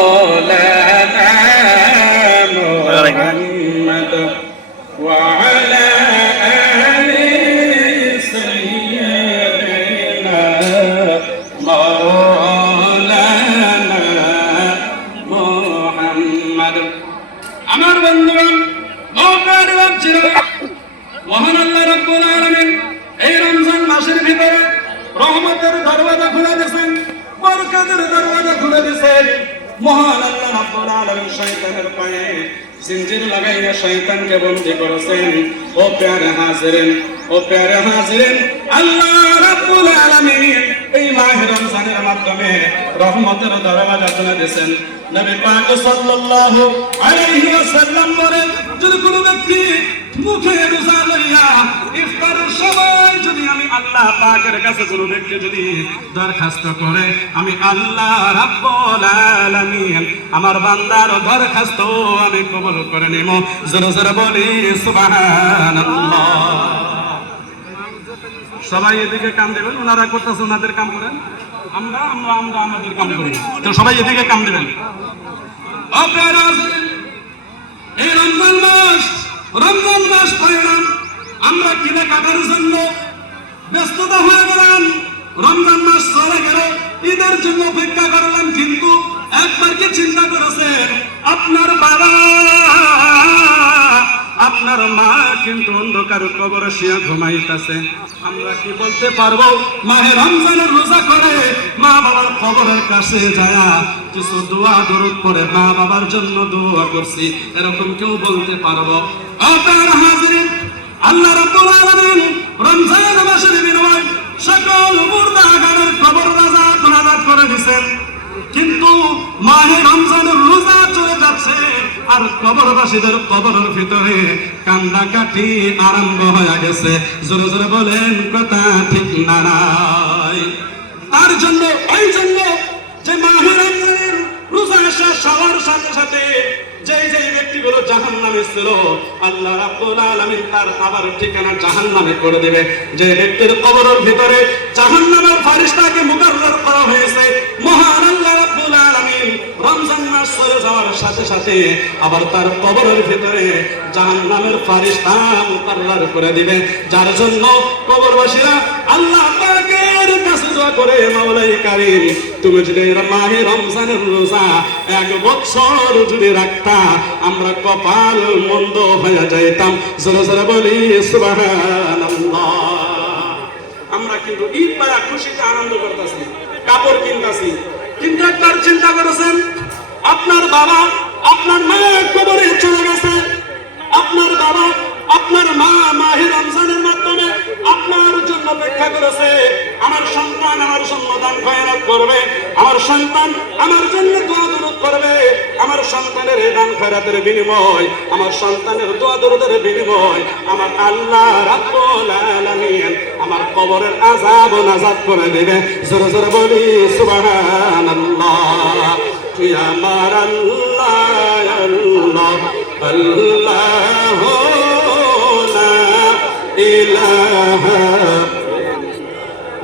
مولانا محمد وعلى آل سيدنا مولانا محمد আমার বন্ধুগণ নৌকার বাচ্চারা মহান আল্লাহ রাব্বুল আলামিন এই রমজান মাসের ভিতরে রহমতের দরওয়াজা খুলে দিয়েছেন, বরকতের দরওয়াজা খুলে দিয়েছেন। মহান আল্লাহ রাব্বুল আলামিন শয়তানের পায়ে জিঞ্জির লাগাইয়া শয়তানকে বন্দী করেছেন। ও প্যারে হাজিরিন, ও প্যারে হাজিরিন, আল্লাহ রাব্বুল আলামিন এই মাহে রমজানের মাধ্যমে রহমতের দরওয়াজা খুলে দিয়েছেন। নবী পাক সাল্লাল্লাহু আলাইহি ওয়াসাল্লাম বলেন, যদি কোনো ব্যক্তি মুখে রোজা লইয়া ইফতারের সময় যদি আমি আল্লাহ পাকের কাছে কোনো ব্যক্তি যদি দরখাস্ত করে, আমি আল্লাহ রাব্বুল আলামিন আমার বান্দার দরখাস্ত আমি কবুল করে নিব। জোরে জোরে বলি সুবহানাল্লাহ। সবাই এদিকে কাম দেবেন, ওনারা করতেছে ওনাদের কাম করেন, আমরা আমরা আমরা আমাদের কাম করি, তো সবাই এদিকে কাম দেবেন। আপনারা এই রমজান মাস পাইলাম, আমরা কিনে কাটার জন্য ব্যস্ততা হয়ে গেলাম। রমজান মাস চলে গেল, ঈদের জন্য অপেক্ষা করলাম, কিন্তু একবার কি চিন্তা করেছেন আপনার বাবা আপনার মা কিন্তু অন্ধকার কবরে শুয়ে ঘুমাইতেছে। আমরা কি বলতে পারবো মাহে রমজানের রোজা করে মা বাবার কবরের কাছে যায় কিছু দোয়া দরুদ করে মা বাবার জন্য দোয়া করছি, এরকম কেউ বলতে পারবো? আপনারা হাজির, আল্লাহ রাব্বুল আলামিন রমজান মাসের বিনিময়ে সকল মুর্দাগানের কবর আযাব করে দিবেন, কিন্তু মাহে রমজানের রোজা চলে যাচ্ছে আর কবরবাসীদের কবরের ভিতরে কান্দাকাটি আরম্ভ হয়ে গেছে। জোরে জোরে বলেন কথা ঠিক না নাই? তার জন্য ওই জন্য যে মাহে রমজানের রোজা শেষ হওয়ার সাথে সাথে যে ব্যক্তিগুলো জাহান্নামে ছিল, আল্লাহ রাব্বুল আলামিন তার আবার ঠিকানা জাহান্নামে করে দিবে। যে ব্যক্তির কবরের ভিতরে জাহান্নামের ফেরেশতাকে মুকাররর করা হয়েছে, মহান আল্লাহ রাব্বুল আলামিন রমজান মাস চলে যাওয়ার সাথে সাথে আবার তার কবরের ভিতরে জাহান্নামের ফেরেশতা মুকাররর করে দিবে। যার জন্য কবরবাসীরা আল্লাহ পাকের কাছে দোয়া করে, মাওলাই কারীম তুমি যদি মাহে রমজানের রোজা এক বছর যদি রাখতা, আমরা কপাল মন্দ হয়ে যাইতাম। জোরে জোরে বলি সুবহানাল্লাহ। আমরা কিন্তু ঈদ পায়া খুশিতে আনন্দ করতেছি, কাপড় কিনতেছি, কিন্তু একবার চিন্তা করেছেন আপনার বাবা আপনার মা কবরে চলে গেছে, আপনার বাবা আপনার মা মাহে রমজানের মাধ্যমে আপনার জন্য অপেক্ষা করেছে। আমার সন্তান আমার জন্য দান খয়রাত করবে, আমার সন্তান আমার জন্য দোয়া দরুদ করবে, আমার সন্তানের দান খয়রাতের বিনিময়, আমার সন্তানের দোয়া দরুদের বিনিময় আমার আল্লাহ রাব্বুল আলামিন আমার কবরের আযাব নাজাত করে দেবে। জোরে জোরে বলি সুবহানাল্লাহ। তুই আমার আল্লাহ আল্লাহ আল্লাহ ইলাহা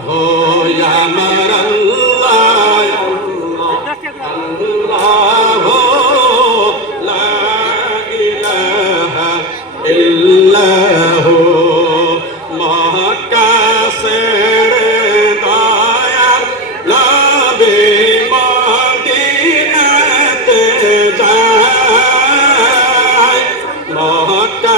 হো আমার আল্লাহ আল্লাহ লা ইলাহা ইল্লাহু মক্কা ছেড়ে দয়ার নবী মদিনাতে যায়, মক্কা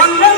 সন্ধ্যা